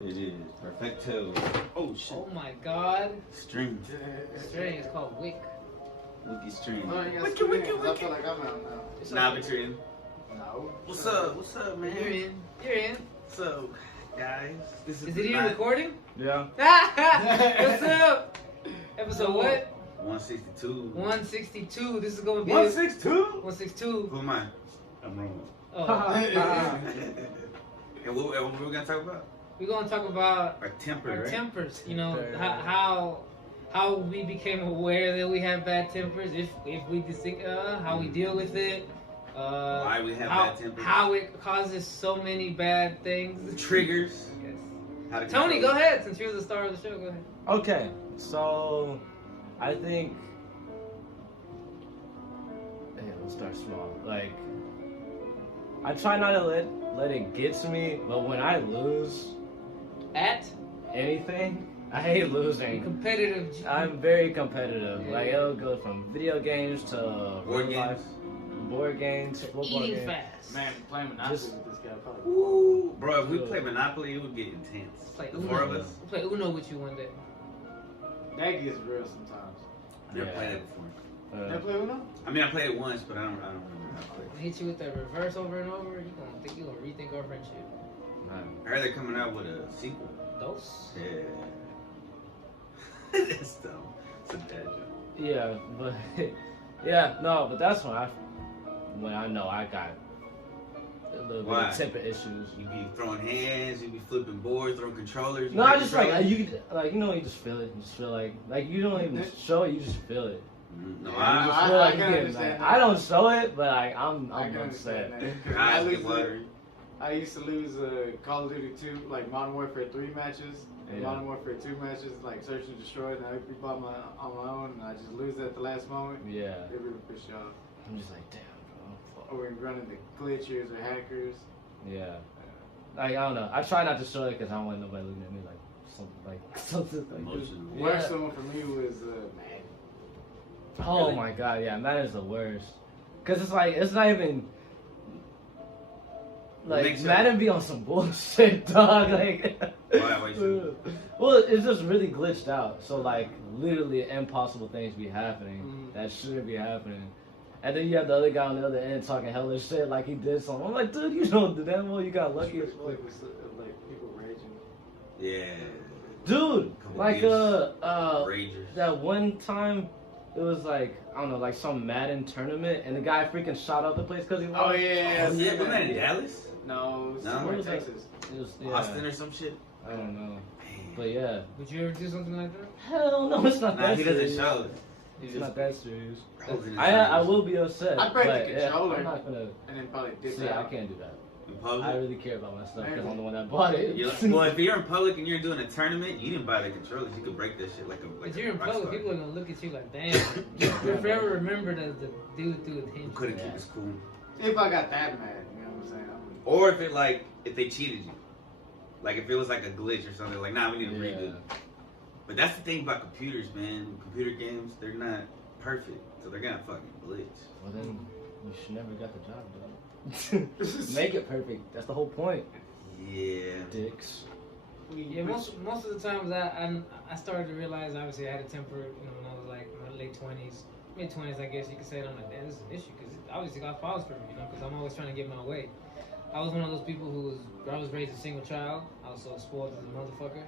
It is perfecto. Oh shit. Oh my god. String. String is called wick. Wiki string. Oh, yeah, Wiki, string. wiki, 'Cause I wiki. feel like I'm out now. It's Nah, okay. but you're in. No. What's up? What's up, man? You're in. You're in. What's up, guys? This Is the it even night- recording? Yeah. What's up? Episode what? 162. 162. This is gonna be 162? 162. Who am I? I'm wrong. Oh. And what we're gonna talk about? We're gonna talk about Our temper, our right? tempers. You know Temper. how we became aware that we have bad tempers. If we think how we deal with it. Why we have how, bad tempers? How it causes so many bad things. Triggers. Yes. How to Tony, control go it. ahead. Since you're the star of the show, go ahead. Okay, so I think. Yeah, let's start small. Like, I try not to let it get to me, but when I lose At anything, I hate a losing. competitive. I'm very competitive. Yeah. Like, it'll go from video games to Board real life, games. board games, football eating games. fast. Man, playing Monopoly Just- with this guy probably. Ooh, bro, if we play Monopoly, it would get intense. Play The four of Uno. us. We'll play Uno with you one day. That gets real sometimes. Never Yeah. played it before. Never play Uno? I mean, I played it once, but I don't remember how to play it. Hit you with that reverse over and over. You gonna rethink our friendship. Man. I heard they're coming out with a sequel. Those. Yeah. That's dumb. It's a bad joke. Yeah, but yeah, no, but that's when I know I got a little bit Why? of temper issues. You be throwing hands, you be flipping boards, throwing controllers. No, I just like controllers. you know you just feel it. You just feel like you don't even show it. You just feel it. No, You I, just I feel like can you get understand mad. that. I don't show it, but like I'm I can upset. understand that. 'Cause Your eyes I get lose watery. I used to lose Call of Duty 2, like Modern Warfare 3 matches, and Yeah. Modern Warfare 2 matches, like Search and Destroy, and I would be on my own, and I just lose it at the last moment. Yeah, It really piss you off. I'm just like damn, bro. Or when you run into glitchers or hackers. Yeah, like I don't know. I try not to show it because I don't want nobody looking at me like something like. Emotional. Yeah. Worst one for me was Madden. Oh Really? my god, yeah, that is the worst. Cause it's like it's not even like Makes Madden be on some bullshit, dog. Like, Why you- well, it's just really glitched out. So like, literally impossible things be happening that shouldn't be happening. And then you have the other guy on the other end talking hella shit like he did something. I'm like, dude, you don't do that. Well, you got lucky as fuck. Like people raging. Yeah. Dude, Couple like Ragers. that one time. It was like, I don't know, like some Madden tournament, and the guy freaking shot up the place because he won. Oh yeah. Oh, yeah, wasn't that in Dallas? No, it's No? somewhere in What was that? Texas. It was, yeah, Austin or some shit? I don't know. Man. But yeah. Would you ever do something like that? Hell no, it's not Nah, that he doesn't serious. show it. It's not that serious. Holding I his will be upset. I'd break the but, yeah, controller. I'm not gonna. And then probably dip See, I out. can't do that. in public. I really care about my stuff because Man. I'm the one that bought it. You're like, well, if you're in public and you're doing a tournament, you didn't buy the controllers. You could break that shit like a. Like If you're in a rock public, star. people are gonna look at you like, damn. You're forever remembered as the dude through the Who hinge. couldn't keep his cool. If I got that mad, you know what I'm saying? Or if it like if they cheated you, like if it was like a glitch or something, like nah, we need to Yeah. redo. But that's the thing about computers, man. Computer games, they're not perfect, so they're gonna fucking glitch. Well then, you should never got the job done. Make it perfect. That's the whole point. Yeah. Dicks. Yeah, most of the times I started to realize obviously I had a temper, you know, when I was like in my late 20s, mid 20s, I guess you could say. I'm like, damn, this is an issue because obviously got paused for me, you know, because I'm always trying to get my way. I was one of those people I was raised a single child. I was so spoiled as a motherfucker,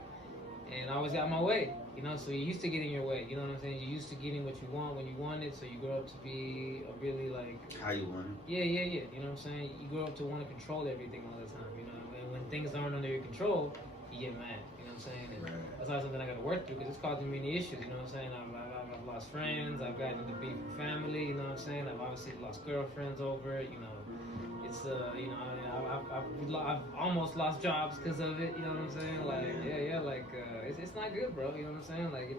and I always got my way, you know. So you're used to getting your way, you know what I'm saying? You're used to getting what you want when you want it. So you grow up to be a really like How you want it? yeah. You know what I'm saying? You grow up to want to control everything all the time, you know. And when things aren't under your control, you get mad. You know what I'm saying? And Right. that's not something I got to work through because it's causing me many issues. You know what I'm saying? I've lost friends. I've gotten into beef with family. You know what I'm saying? I've obviously lost girlfriends over it. You know, it's you know, I've almost lost jobs because of it. You know what I'm saying? Like like it's not good, bro. You know what I'm saying? Like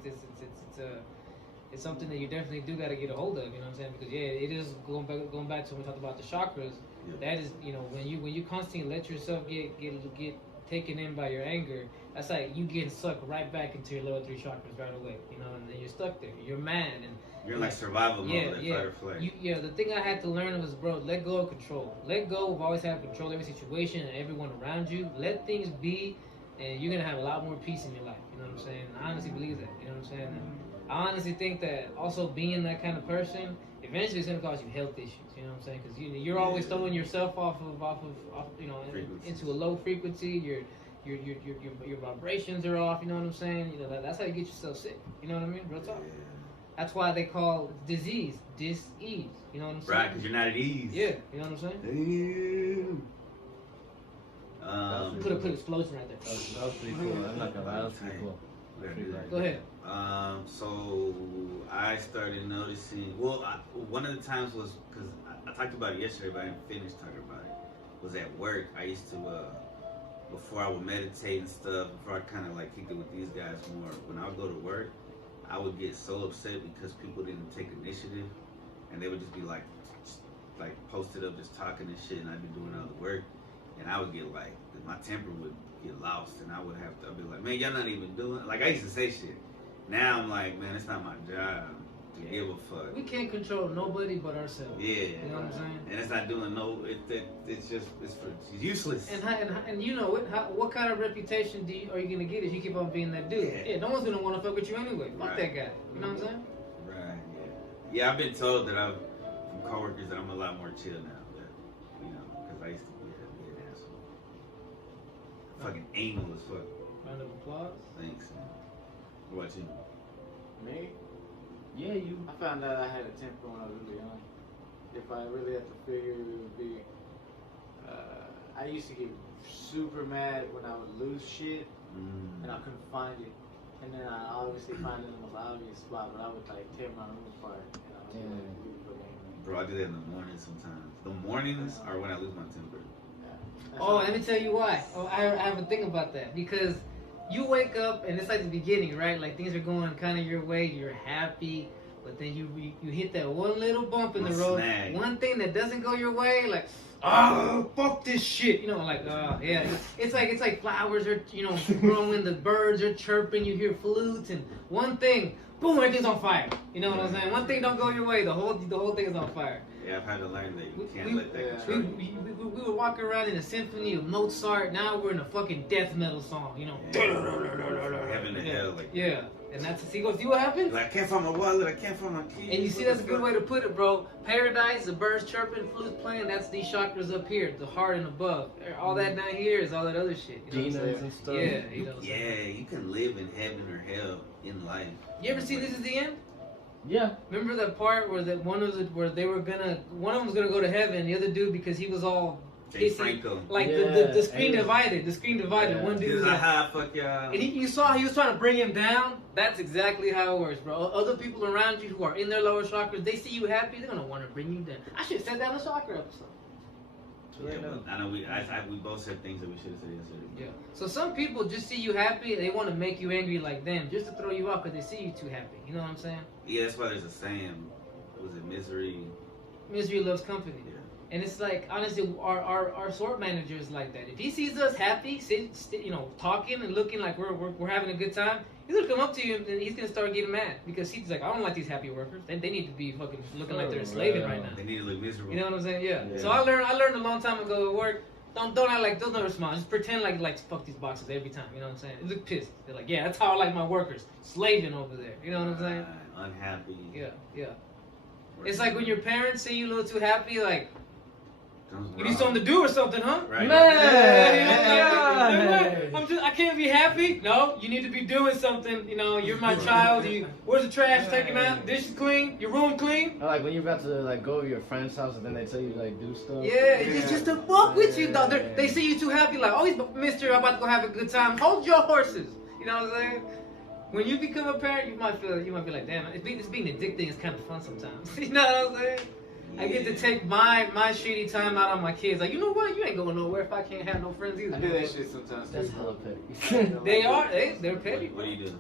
it's something that you definitely do got to get a hold of. You know what I'm saying? Because yeah, it is going back to when we talked about the chakras. Yeah. That is, you know, when you constantly let yourself get taken in by your anger, that's like you getting sucked right back into your lower three chakras right away, you know, and then you're stuck there. You're mad and You're in like survival mode, like fight or flight. the thing I had to learn was, bro, let go of control. Let go of always having control of every situation and everyone around you. Let things be and you're gonna have a lot more peace in your life. You know what I'm saying? And I honestly believe that. You know what I'm saying? And I honestly think that also being that kind of person, eventually it's gonna cause you health issues. You know what I'm saying? Because you're always throwing yourself off you know, into a low frequency. Your vibrations are off. You know what I'm saying? You know that's how you get yourself sick. You know what I mean? Real talk. Yeah. That's why they call disease dis-ease. You know what I'm saying? Right, because you're not at ease. Yeah. You know what I'm saying? Damn. Put an explosion right there. That was pretty cool. I'm not gonna lie, that was pretty cool. Go ahead. So I started noticing. Well, one of the times was because I talked about it yesterday, but I didn't finish talking about it. Was at work. I used to before I would meditate and stuff. Before I kind of like kicked it with these guys more. When I would go to work, I would get so upset because people didn't take initiative, and they would just be like posted up, just talking and shit, and I'd be doing all the work, and I would get like my temper would get lost, and I'd be like, man, y'all not even doing. Like I used to say shit. Now I'm like, man, it's not my job to give a fuck. We can't control nobody but ourselves. Yeah. You know what I'm saying? And it's not doing it's useless. And you know what kind of reputation are you gonna get if you keep on being that dude? Yeah, no one's gonna want to fuck with you anyway. Fuck that guy. You know what I'm saying? Right. Yeah. Yeah, I've been told that from coworkers that I'm a lot more chill now. That, you know, because I used to be an asshole. Fucking anal as fuck. Round of applause. Thanks. Man. What about you? Me? Yeah, you. I found out I had a temper when I was really young. If I really had to figure, it would be. I used to get super mad when I would lose shit and I couldn't find it. And then I obviously find it in the most obvious spot, but I would like tear my room apart. And I was like, really fucking angry. Bro, I do that in the morning sometimes. The mornings are when I lose my temper. Oh, let me tell you why. Oh, I have a thing about that because you wake up and it's like the beginning, right? Like things are going kind of your way. You're happy, but then you hit that one little bump in the road. Snag. One thing that doesn't go your way, like, oh, fuck this shit. You know, like, yeah. It's like flowers are, you know, growing. The birds are chirping. You hear flutes, and one thing, boom, everything's on fire. You know what I'm saying? One thing don't go your way, the whole thing is on fire. Yeah, I've had to learn that you can't let that control you. We were walking around in a symphony of Mozart. Now we're in a fucking death metal song, you know. Heaven to hell, like. Yeah, and that's see what happens. Like, I can't find my wallet. I can't find my keys. And you see, that's a good way to put it, bro. Paradise, the birds chirping, flutes playing. That's these chakras up here, the heart and above. All that down here is all that other shit. You know what I'm saying? And stuff. Yeah, you know. Yeah, you can live in heaven or hell in life. You ever see This Is the End? Yeah. Remember that part where one of them was gonna go to heaven, the other dude because he was all James hissy, Franco. like Yeah, the screen and- divided. The screen divided. Yeah. One dude He was was like, like, ha, fuck y'all. and you saw he was trying to bring him down. That's exactly how it works, bro. Other people around you who are in their lower chakras, they see you happy, they're gonna want to bring you down. I should have said that in the chakra episode. Yeah, but I know we both said things that we should have said yesterday. Yeah. So some people just see you happy and they want to make you angry like them, just to throw you off because they see you too happy. You know what I'm saying? Yeah, that's why there's a saying. Was it misery? Misery loves company. Yeah. And it's like, honestly, our sort manager is like that. If he sees us happy, talking and looking like we're having a good time, he's gonna come up to you and he's gonna start getting mad because he's like, I don't like these happy workers. They need to be fucking looking like they're enslaving right now. They need to look miserable. You know what I'm saying? Yeah. Yeah. So I learned a long time ago at work. Don't act like don't never smile. Just pretend like fuck these boxes every time. You know what I'm saying? Look pissed. They're like, yeah, that's how I like my workers, slaving over there. You know what I'm saying? Unhappy. Yeah. It's like when your parents see you a little too happy, like, Something's you wrong. need something to do or something, huh? Right. I can't be happy. No, you need to be doing something. You know, you're my child. Where's the trash taken out? Dishes clean? Your room clean? Or like when you're about to like go to your friend's house and then they tell you like do stuff. Yeah, it's just to fuck with you, though. They see you too happy, like, oh, he's Mister, I'm about to go have a good time. Hold your horses. You know what I'm saying? When you become a parent, you might be like, damn, it's being addicting is kind of fun sometimes. You know what I'm saying? I get to take my shitty time out on my kids. Like, you know what? You ain't going nowhere if I can't have no friends either. I do that shit sometimes. That's too. hella petty. They're petty. What do you do?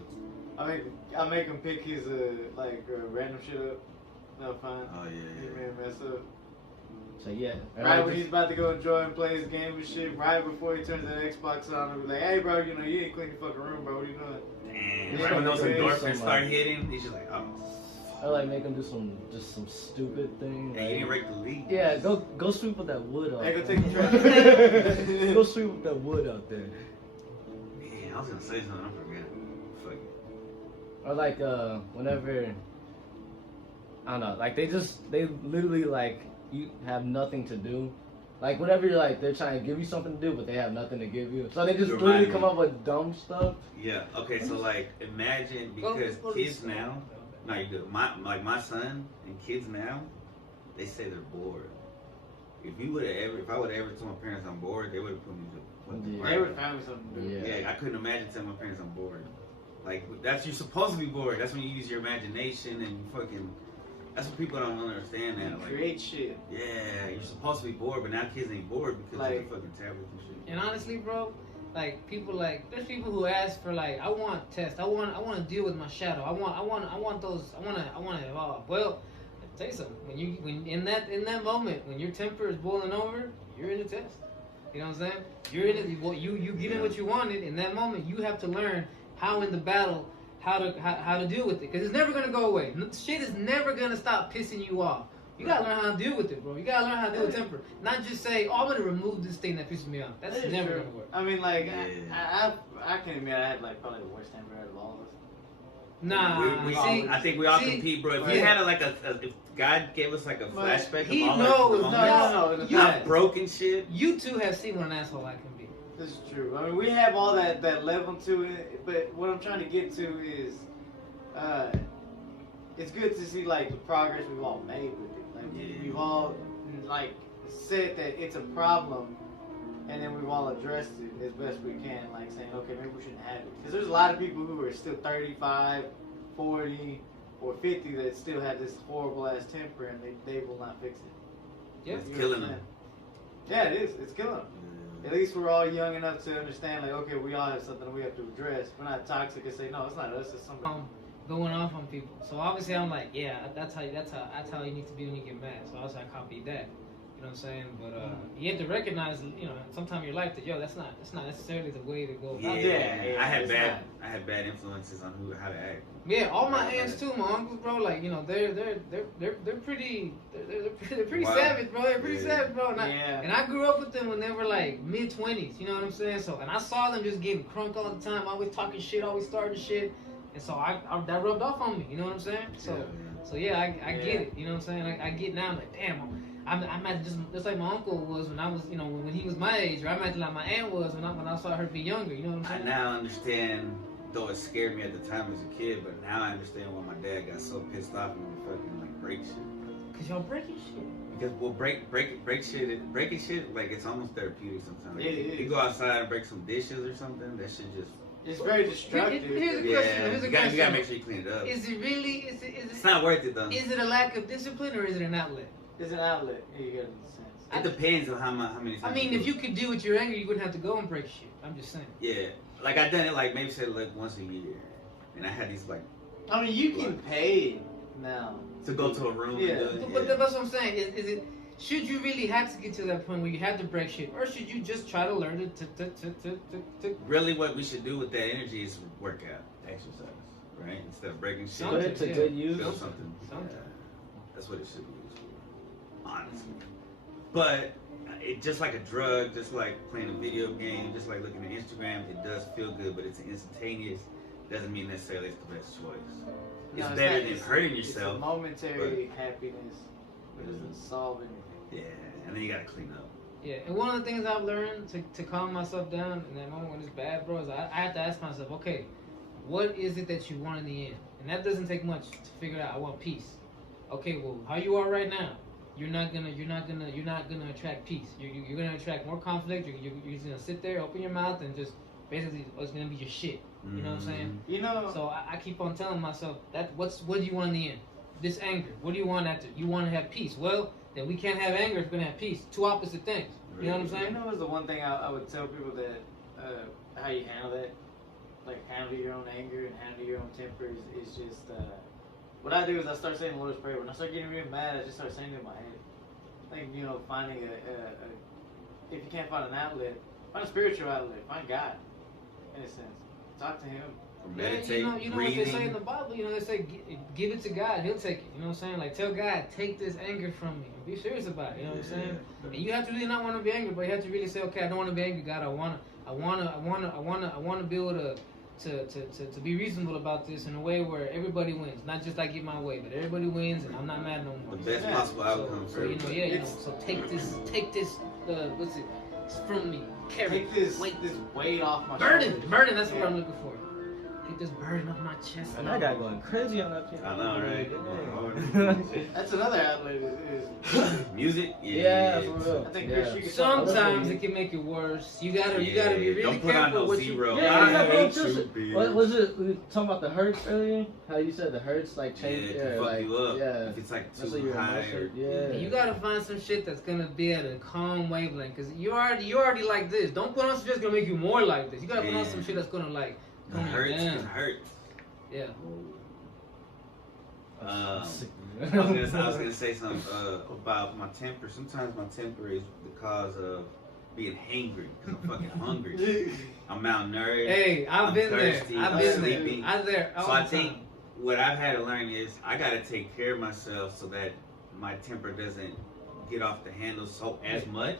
I make him pick his random shit up. No fun. Oh He yeah. may mess up. So yeah. Right when he's about to go enjoy and play his game and shit, right before he turns that Xbox on, and be like, hey bro, you ain't clean your fucking room, bro. What are you doing? Damn. Yeah, Right when those yeah, endorphins so start much. hitting, he's just like, oh. I like make him do some stupid thing. Hey, you didn't rake the league. Yeah, go sweep with that wood out Hey, go there. take the trash. Go sweep with that wood out there. Dang, I was gonna say something. I forgot. Fuck it. Or like whenever I don't know, like they literally like you have nothing to do. Like whenever you're like they're trying to give you something to do, but they have nothing to give you, so they just You literally remind come me. up with dumb stuff. Yeah. Okay. So like, imagine because kids now. No, you do. My son and kids now, they say they're bored. If I would have ever told my parents I'm bored, they would have put me to. Yeah. They would find me something to do. Yeah, I couldn't imagine telling my parents I'm bored. Like you're supposed to be bored. That's when you use your imagination and you fucking. That's what people don't understand now. Like, Create shit. yeah, you're supposed to be bored, but now kids ain't bored because Like- of the fucking tablets and shit. And honestly, bro, like people like there's people who ask for like I want tests, I want to deal with my shadow, I want those, I want to evolve. Well, I'll tell you something. When in that moment when your temper is boiling over, you're in the test. You know what I'm saying? You're in it. You get in what you wanted. In that moment, you have to learn how in the battle how to deal with it because it's never gonna go away. Shit is never gonna stop pissing you off. You gotta learn how to deal with it, bro. You gotta learn how to deal with temper. Not just say, "Oh, I'm gonna remove this thing that pisses me off." That's That is never true. gonna work. I mean, like, Yeah. I can admit I had like probably the worst temper out of all of us. Nah, We see, I think we all see, compete, bro. If yeah. you had if God gave us like a But flashback he of all knows- our No, moments, no, how broken shit. you two have seen what an asshole I can be. This is true. I mean, we have all that level to it, but what I'm trying to get to is, it's good to see like the progress we've all made with it. Like Yeah. we've all like said that it's a problem, and then we've all addressed it as best we can. Like saying, okay, maybe we shouldn't have it. Because there's a lot of people who are still 35, 40, or 50 that still have this horrible ass temper, and they will not fix it. Yeah. It's You know killing what I'm them. saying? Yeah, it is. It's killing them. At least we're all young enough to understand, like, okay, we all have something that we have to address. We're not toxic and say, no, it's not us, it's somebody. Going off on people. So obviously I'm like, yeah, that's how you need to be when you get mad. So obviously I copied that. You know what I'm saying? But you have to recognize, you know, sometime in your life that that's not necessarily the way to go about it. Yeah, I had it's bad bad influences on how to act. Yeah, all my aunts too, my uncles, bro. Like, you know, they're pretty Wow. savage, bro. They're pretty Yeah. savage, bro. Yeah. And I grew up with them when they were like mid-20s. You know what I'm saying? So, and I saw them just getting crunk all the time, always talking shit, always starting shit. And so that rubbed off on me. You know what I'm saying? So yeah, I get it. You know what I'm saying? I get now. I'm like, damn. I'm at just like my uncle was when I was, you know, when he was my age, or I'm acting like my aunt was when I saw her be younger. You know what I'm I saying? now understand, though it scared me at the time as a kid, but now I understand why my dad got so pissed off and would fucking like break shit. Cause y'all breaking shit. Because we'll breaking shit like it's almost therapeutic sometimes. Like, Yeah, it if you is. go outside and break some dishes or something, that shit just It's very destructive. Here's a yeah. question. Here's a You question. gotta make sure you clean it up. Is it really? It's not worth it though. Is it a lack of discipline or is it an outlet? It's an outlet. Yeah, you get it in a sense. It depends on how many times. I mean, you if do you could do with your anger, you wouldn't have to go and break shit. I'm just saying. Yeah, like I done it like maybe say like once a year, and I had these like I mean, you can pay now. to go to a room. Yeah. And do it. But that's what I'm saying. Is it? Should you really have to get to that point where you have to break shit, or should you just try to learn to Really, what we should do with that energy is work out, exercise, right? Instead of breaking shit, Something. Put it to good use. feel something. Something. Yeah. That's what it should be used for, honestly. But it just like a drug, just like playing a video game, just like looking at Instagram, it does feel good, but it's instantaneous. Doesn't mean necessarily it's the best choice. It's No, better not. than hurting It's yourself. a momentary happiness. It doesn't solve anything. Yeah, and then you gotta clean up. Yeah, and one of the things I've learned to calm myself down in that moment when it's bad, bro, is I have to ask myself, okay, what is it that you want in the end? And that doesn't take much to figure out. I want peace. Okay, well, how you are right now, you're not gonna attract peace. You're gonna attract more conflict. You're just gonna sit there, open your mouth, and just basically it's gonna be your shit. You know what I'm saying? You know, So I keep on telling myself that what do you want in the end? This anger. What do you want after? You want to have peace. Well, then we can't have anger if we're gonna have peace. Two opposite things. You know what I'm you saying? know, is the one thing I would tell people that how you handle that, like handle your own anger and handle your own temper is just what I do is I start saying the Lord's Prayer. When I start getting really mad, I just start saying it in my head. I think, you know, finding if you can't find an outlet, find a spiritual outlet. Find God, in a sense. talk to him. Meditate, you know what they say in breathing. the Bible. You know, they say give it to God, He'll take it. You know what I'm saying? Like tell God, take this anger from me. Be serious about it. You know what I'm saying? And you have to really not want to be angry, but you have to really say, okay, I don't want to be angry, God. I wanna be able to be reasonable about this in a way where everybody wins, not just I get my way, but everybody wins, and I'm not mad no more. The best possible outcome for So you know, everybody. so take this, what's it? It's from me. Carry Take this weight. this weight off my Burden, shoulders. burden. That's what I'm looking for. Take this burden off my chest. And that guy going crazy on that piano. I know, right? That's another outlet. Is Music? Yeah, for real. I think Yeah. Chris, you can Sometimes it can make it worse. You gotta be really Don't put on careful no what zero. you. Yeah, I bro, hate just- you, bitch. What was it? We were talking about the hertz earlier. How you said the hertz like change. Yeah, it can fuck like you up. yeah. If it's like That's what too your high or emotion. Yeah. You gotta find some shit that's gonna be at a calm wavelength, cause you already like this. Don't put on some shit that's gonna make you more like this. You gotta put on some shit that's gonna like the tone you hurts down. can hurt. Yeah. I was gonna say something about my temper. Sometimes my temper is because of being hangry. 'Cause I'm fucking hungry. I'm malnourished. Hey, I've I'm been thirsty, there. I've I'm been sleepy. there. I'm there. So I think what I've had to learn is I gotta take care of myself so that my temper doesn't get off the handle so as much.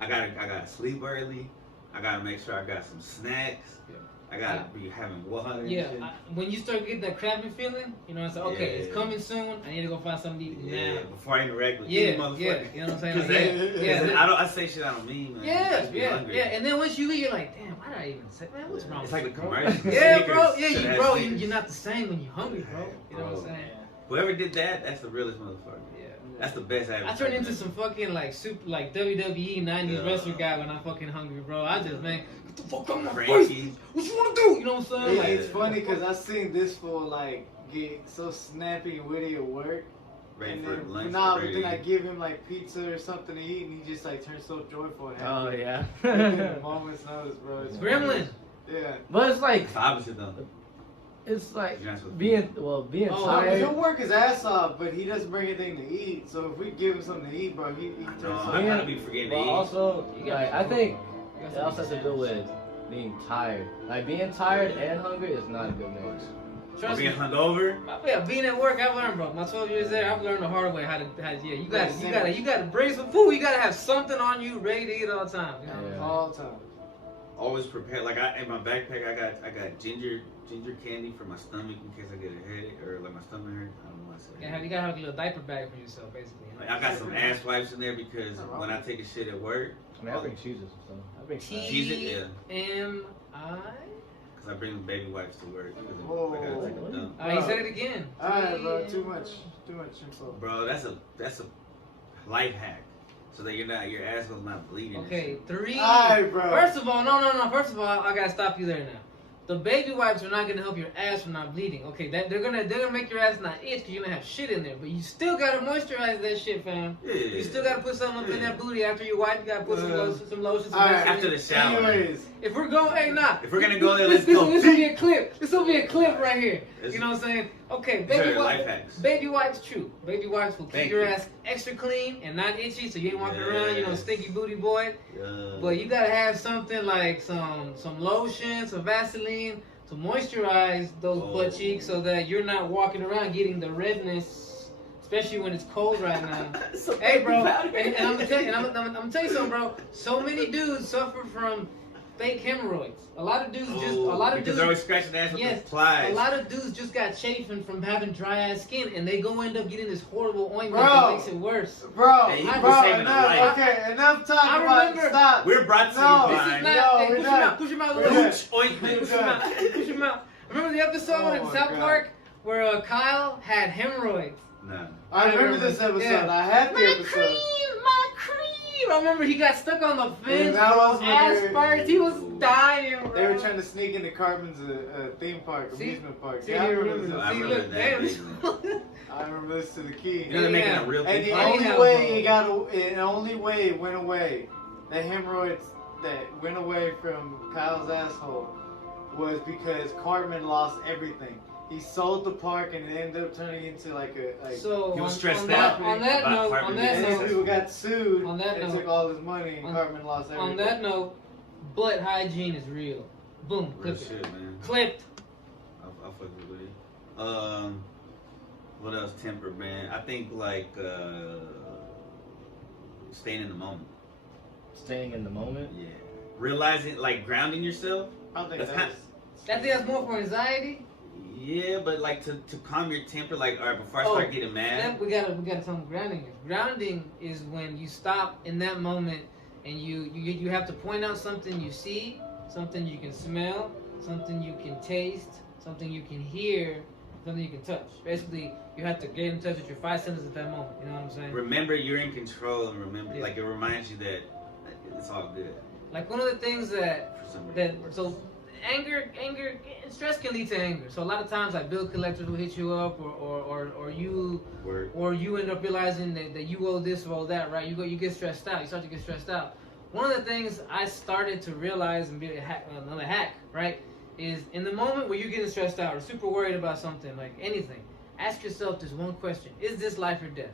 I gotta sleep early. I gotta make sure I got some snacks. Yeah. I gotta be having water. And Yeah, shit. when you start getting that crapping feeling, you know, it's like, okay, it's Yeah. coming soon. I need to go find something to eat Yeah, now. before I interact with you, Yeah, motherfucker. yeah, you know what I'm saying? 'Cause Like, then- yeah, 'cause yeah. I say shit I don't mean, man. I Yeah, just be yeah, hungry. yeah. And then once you leave, you're like, damn, why did I even say, man, what's wrong It's with like you, the bro? commercial. Yeah, bro. Snickers. Yeah, Shit has bro, Snickers. you're not the same when you're hungry, bro. You know what I'm Bro. saying? Whoever did that, that's the realest motherfucker. Yeah. That's the best I ever. I turned into some fucking like super like WWE 90s Yeah. wrestler guy when I'm fucking hungry, bro. I just get the fuck out of my face. Frankie. What you wanna do? You know what I'm saying? Yeah. Like, It's funny because I seen this fool like get so snappy and witty at work. Ready And for then, lunch. but ready then to I eat. give him like pizza or something to eat, and he just like turns so joyful and Oh happy. yeah. Within a moment's notice, bro. It's Gremlin. Yeah. But it's like It's the opposite though. it's like You're not supposed to being Oh, tired. he'll work his ass off, but he doesn't bring anything to eat. So if we give him something to eat, bro, he turns No, so I Yeah. gotta be forgetting to But eat. also, You gotta like, I think You got it also has to do with being tired. Like being tired and hungry is not a good mix. Or Trust me. being hungover. Yeah, being at work, I've learned, bro. My 12 years there, I've learned the hard way how to you gotta bring some food. You gotta have something on you ready to eat all the time. You know? Yeah. all the time. Always prepared. Like in my backpack, I got ginger candy for my stomach in case I get a headache or like my stomach hurt. I don't know what I say. You gotta have a little diaper bag for yourself, basically. You know? Like, I got some ass wipes in there because when I take a shit at work, I mean, I bring cheeses and stuff. I bring snacks. Cheese it, yeah. TMI? Because I bring baby wipes to work. 'Cause Whoa. I gotta take a dump. He said it again. All right, bro. Too much info. Bro, that's a life hack. So that your asshole's not bleeding. and Okay, shit. 3. Alright, bro. First of all, no. First of all, I gotta stop you there now. The baby wipes are not gonna help your ass from not bleeding. Okay, they're gonna make your ass not itch because you're gonna have shit in there. But you still gotta moisturize that shit, fam. Yeah. You still gotta put something up in that booty after you wipe. You gotta put some lotion, some Alright, Vaseline. After the shower. Anyways, If we're going, hey, nah. If we're gonna go there, let's this go. This will be a clip. This will be a clip right here. This- You know what I'm saying? Okay, These are baby your life wipes. hacks. Baby wipes, true. Baby wipes will keep Thank your you. ass extra clean and not itchy, so you ain't walking around, Yes. stinky booty boy. Yeah. But you gotta have something like some lotion, some Vaseline to moisturize those butt cheeks so that you're not walking around getting the redness, especially when it's cold right now. Hey, bro, and I'm gonna tell you something, bro. So many dudes suffer from fake hemorrhoids. A lot of dudes because they're always scratching their ass with Yes, the plies. a lot of dudes just got chafing from having dry ass skin, and they go end up getting this horrible ointment Bro. that makes it worse. bro, Hey, you bro, be saving a life. enough. Okay, enough talking I about it. remember- Stop. We're brought to No, you This by is No, not. Hey, we're push done. him out. Push him out. We're Push done. Hooch Ointment. him out. Push him out. Remember the episode Oh in my South God. Park where Kyle had hemorrhoids? Nah. I remember this episode. Yeah. I had the My episode. cream, my cream. I remember he got stuck on the fence. that was when ass they were- farts. He was dying. Bro. They were trying to sneak into Carmen's theme park, See? amusement park. See, Yeah, I you remember remember. this. I See, remember look, that damn. I remember this to the key. You know they're making Yeah. a real And the thing. only Anyhow, way bro. the only way it went away, the hemorrhoids that went away from Kyle's asshole, was because Cartman lost everything. He sold the park and it ended up turning into like a. So He was on stressed that, out on that about note, Cartman on being that and successful. note, people got sued On that and note- took all his money and on- Cartman lost everything. on that note, butt hygiene is real. Boom, Real clip it. shit, man. Clipped. I'll fuck with it. What else? Temper, man. I think like staying in the moment. Staying in the moment. Yeah. Realizing, like grounding yourself. I don't think That's that's. I think that's more for anxiety. Yeah, but like to calm your temper, like all right, before I start getting mad. Then we gotta tell them grounding is. Grounding is when you stop in that moment and you have to point out something you see, something you can smell, something you can taste, something you can hear, something you can touch. Basically, you have to get in touch with your five senses at that moment. You know what I'm saying? Remember, you're in control, and remember, Yeah. like it reminds you that it's all good. Like one of the things that For some reason. so anger, stress can lead to anger. So a lot of times, like bill collectors will hit you up, or you Word. or you end up realizing that you owe this or owe that, right? You get stressed out. You start to get stressed out. One of the things I started to realize and be another hack, right, is in the moment where you're getting stressed out or super worried about something, like anything, ask yourself this one question: is this life or death?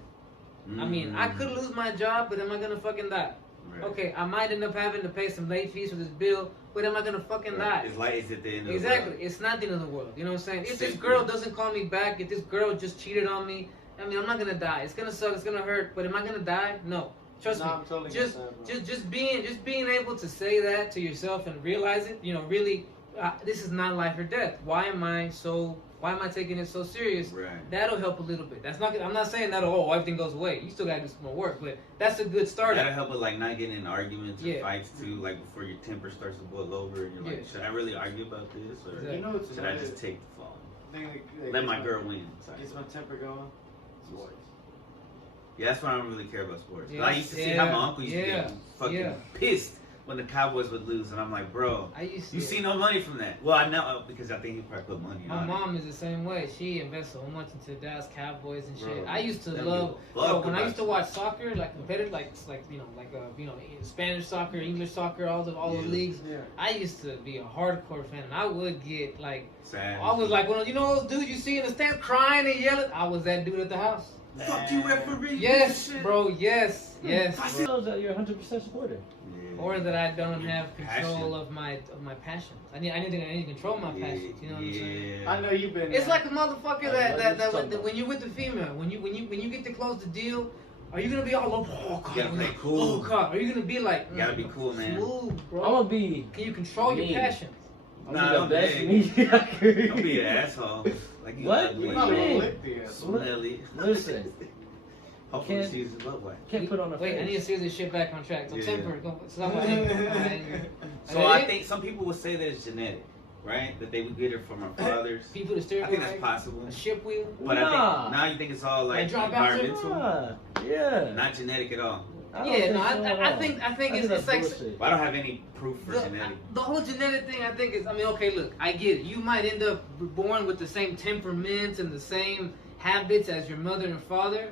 I mean, I could lose my job, but am I gonna fucking die? Right. Okay, I might end up having to pay some late fees for this bill, but am I gonna fucking die? It's like it's at the end of Exactly. the world. It's not the end of the world. You know what I'm saying? If this Same girl thing. doesn't call me back, if this girl just cheated on me, I mean, I'm not gonna die. It's gonna suck. It's gonna hurt. But am I gonna die? No. Trust No, me. I'm totally just with that, bro. just being able to say that to yourself and realize it. You know, really, this is not life or death. Why am I taking it so serious? Right. That'll help a little bit. That's not. I'm not saying that. Oh, everything goes away. You still gotta do some more work, but that's a good start. That'll help with like not getting in arguments or Yeah. fights too, like before your temper starts to boil over and you're like, Yeah. should I really argue about this or Exactly. You know what's should I another just take the fall? thing that Let gets my girl win. Gets my temper going. Sports. Yeah, that's why I don't really care about sports. 'Cause Yeah. I used to see how my Yeah. uncle used to Yeah. get fucking Yeah. pissed when the Cowboys would lose, and I'm like, bro, I used to. you see no money from that. Well, I know because I think he probably put money My on mom is the same way. She invests so much into Dallas Cowboys and shit. Bro, I used to they love, give a fuck when I about used to you. watch soccer, like competitive, like Spanish soccer, English soccer, all the Yeah. leagues. Yeah. I used to be a hardcore fan, and I would get like, Sad. I was like, you know those dudes you see in the stand crying and yelling. I was that dude at the house. Fuck you, referee. Yes, Shit. bro. Yes, yes. It shows that you're 100% supporter. Yeah. Or that I don't have control Passion. of my passions. I need to control my passions. You know what I'm saying? Yeah. I know you've been. It's like a motherfucker Like, that what you talking when you're with the female, when you get to close the deal, are you gonna be all over? Oh God, You gotta play cool. Oh God, are you gonna be like? You gotta be cool, man. Smooth, bro. I'm gonna be. Can you control me. your passions? I'm Nah, gonna be the best don't me I could. Don't be an asshole. Like you What? ugly. You're What not do you gonna mean? lick the ass. Smelly. Listen. Hopefully Can't- she uses love life. Can't put on a Wait, I need to face. steer this shit back on track. So Yeah. temper. Stop my anger. My anger. So I think some people would say that it's genetic, right? That they would get it from our fathers. people to steer I think that's possible. a ship wheel. But I Nah. think now you think it's all like Like drop out there? environmental, Nah, yeah. not genetic at all. I don't Yeah, think no, so at I all. think I it's that's like bullshit. But I don't have any proof for the, genetic. the whole genetic thing. I think is. I mean, okay, look, I get it. You might end up born with the same temperament and the same habits as your mother and father,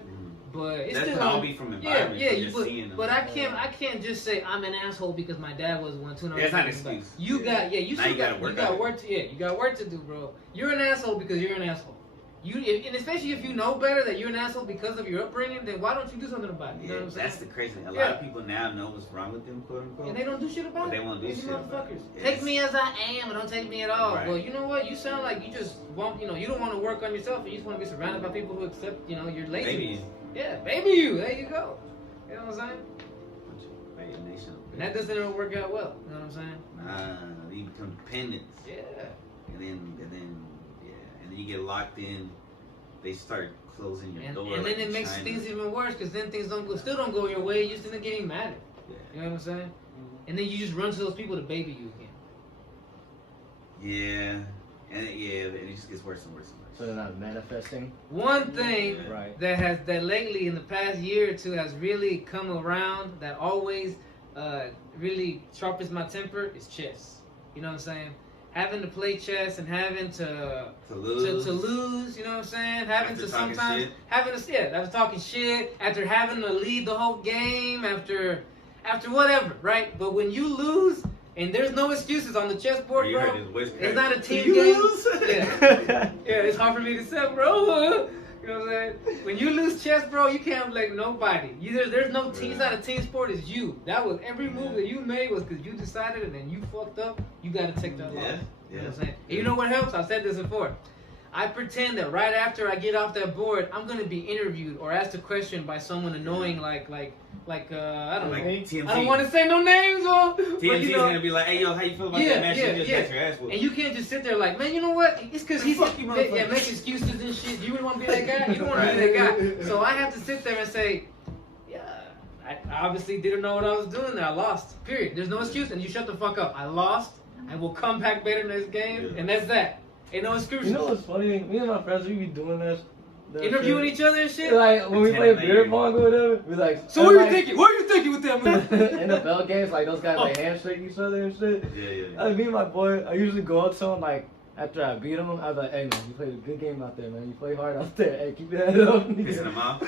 but it's That still could all be from environment. Yeah, you're seeing them. but I can't just say I'm an asshole because my dad was one too. Yeah, it's not an excuse. You got you Now still you gotta got work you got on it. work to you got work to do, bro. You're an asshole because you're an asshole. And especially if you know better that you're an asshole because of your upbringing, then why don't you do something about it? You know Yeah, what I'm saying? that's the crazy thing. A Yeah. lot of people now know what's wrong with them, quote unquote. And they don't do shit about But it. they won't do These shit about motherfuckers. it. Take Yes. me as I am and don't take me at all. Right. Well, you know what? You sound like you just want, you don't want to work on yourself. You just want to be surrounded by people who accept, your laziness. Baby. Yeah, baby you. There you go. You know what I'm saying? Hey, nation of And that doesn't ever work out well. You know what I'm saying? Nah, you become dependent. Yeah. And then you get locked in. They start closing your And door. then like it in makes China. things even worse because then things still don't go your way. You just end up getting mad. Yeah. You know what I'm saying? And then you just run to those people to baby you again. Yeah, and it just gets worse and worse and worse. So they're not manifesting. One thing Right. that lately in the past year or two has really come around that always really sharpens my temper is chess. You know what I'm saying? Having to play chess and having to lose, you know what I'm saying? Having After to talking sometimes shit? after talking shit, after having to lead the whole game, after whatever, right? But when you lose and there's no excuses on the chessboard, You heard bro. his voice It's crack. not a team You game. lose? Yeah. Yeah, it's hard for me to say, bro. You know what I'm saying? When you lose chess, bro, you can't blame nobody. There's no team. It's not a team sport. It's you. That was every move that you made was because you decided, and then you fucked up. You got to take that loss. You know what I'm saying? And you know what helps? I've said this before. I pretend that right after I get off that board, I'm gonna be interviewed or asked a question by someone annoying, like I don't know. TMZ. I don't want to say no names, TMZ's gonna be like, hey yo, how you feel about that match? You just got your ass whooped. And you can't just sit there like, man, you know what? It's because he's make excuses and shit. You really want to be that guy? You don't want to be that guy. So I have to sit there and say, yeah, I obviously didn't know what I was doing there. I lost. Period. There's no excuse, and you shut the fuck up. I lost. I will come back better next game, and that's that. Ain't no excuses. You know what's funny? Me and my friends, we be doing this. Interviewing each other and shit? Like, when we play beer pong or whatever, we like... So what are you thinking? What are you thinking with that move? NFL games, like, those guys, like, handshake each other and shit. Yeah. Me and my boy, I usually go up to him, like, after I beat him, I was like, hey, man, you played a good game out there, man. You play hard out there. Hey, keep your head up. Pissing him off?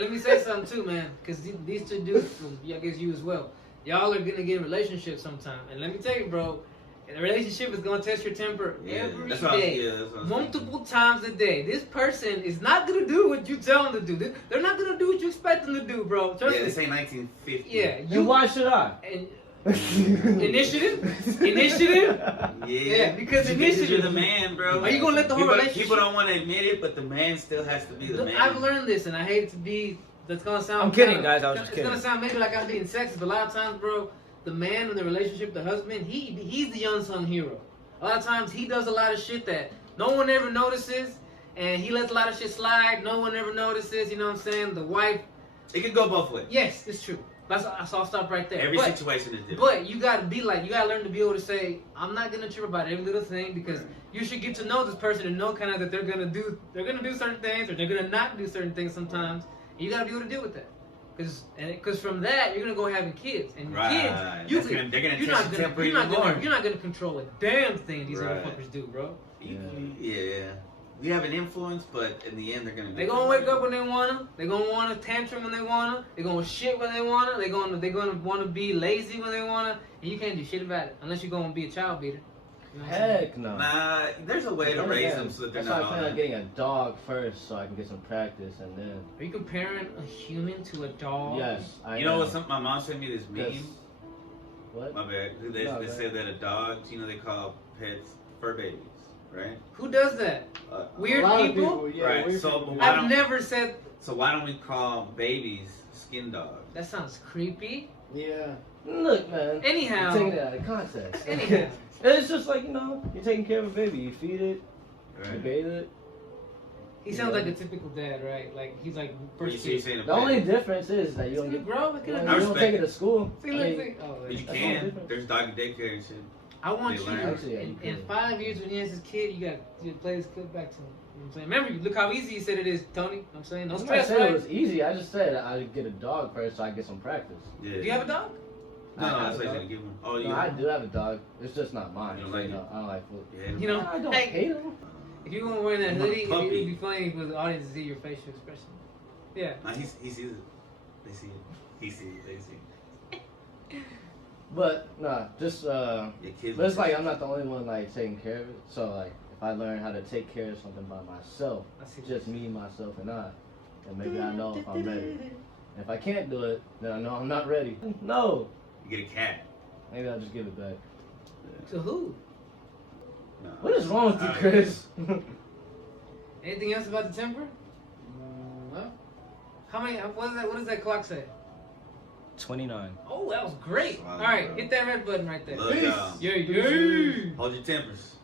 Let me say something, too, man. Because these two dudes, I guess you as well, y'all are going to get in relationships sometime. And let me tell you, bro, a relationship is going to test your temper every day. Multiple times a day. This person is not going to do what you tell them to do. They're not going to do what you expect them to do, bro. Trust me. This ain't 1950. Yeah. And why should I? Initiative? Yeah, because initiative. You're the man, bro. Are you going to let the whole relationship... People don't want to admit it, but the man still has to be the man. I've learned this, and I hate to be... That's going to sound... I'm kidding, guys. I was just kidding. It's going to sound maybe like I'm being sexist, but a lot of times, bro, the man in the relationship, the husband, he's the unsung hero. A lot of times he does a lot of shit that no one ever notices, and he lets a lot of shit slide. No one ever notices. You know what I'm saying? The wife. It could go both ways. Yes, it's true. So I'll stop right there. Every situation is different. But you gotta learn to be able to say, I'm not gonna trip about every little thing because you should get to know this person and know kind of that they're gonna do certain things or they're gonna not do certain things sometimes. And you gotta be able to deal with that. Because from that you're gonna go having kids and kids you're not gonna control a damn thing these motherfuckers do, bro. Yeah. We have an influence, but in the end they're gonna wake up when they wanna. They're gonna wanna tantrum when they wanna. They're gonna shit when they wanna. They're gonna wanna be lazy when they wanna. And you can't do shit about it unless you're gonna be a child beater. You know Heck no. Nah, there's a way to raise them so that they're not. That's why I plan on getting a dog first, so I can get some practice, and then. Are you comparing a human to a dog? Yes, I. You know what? My mom sent me this meme. What? My bad. They said that a dog, they call pets fur babies, right? Who does that? Weird people? Right. I've never said. So why don't we call babies skin dogs? That sounds creepy. Yeah. Look, man. Anyhow. You're taking it out of context. Anyhow. It's just like, you're taking care of a baby. You feed it, you bathe it. He sounds like a typical dad, right? Like, he's like... The only difference is that you don't get... You don't take it to school. But you can. There's doggy daycare and shit. I want you to... In 5 years when he has his kid, you got to play this clip back to him. You know what I'm saying? Remember, look how easy he said it is, Tony. I'm saying, no stress, right? I said it was easy. I just said I'd get a dog first so I get some practice. Yeah. Do you have a dog? No, that's why he's gonna give one. Oh, no, I do have a dog. It's just not mine. You don't like it? I don't like food. Yeah. I don't hate him. If you want to wear that hoodie, it'd be funny for the audience to see your facial expression. Yeah. Nah, he sees it. They see it. He sees it. They see it. But nah, just but it's like I'm not the only one like taking care of it. So like if I learn how to take care of something by myself, just me, myself, and I, then maybe I know if I'm ready. And if I can't do it, then I know I'm not ready. No. You get a cat. Maybe I'll just give it back. To who? No. What is wrong with you, Chris? Anything else about the temper? No. How many? What does that clock say? 29. Oh, that was great. All right, hit that red button right there. Look, Yeah. hold your tempers.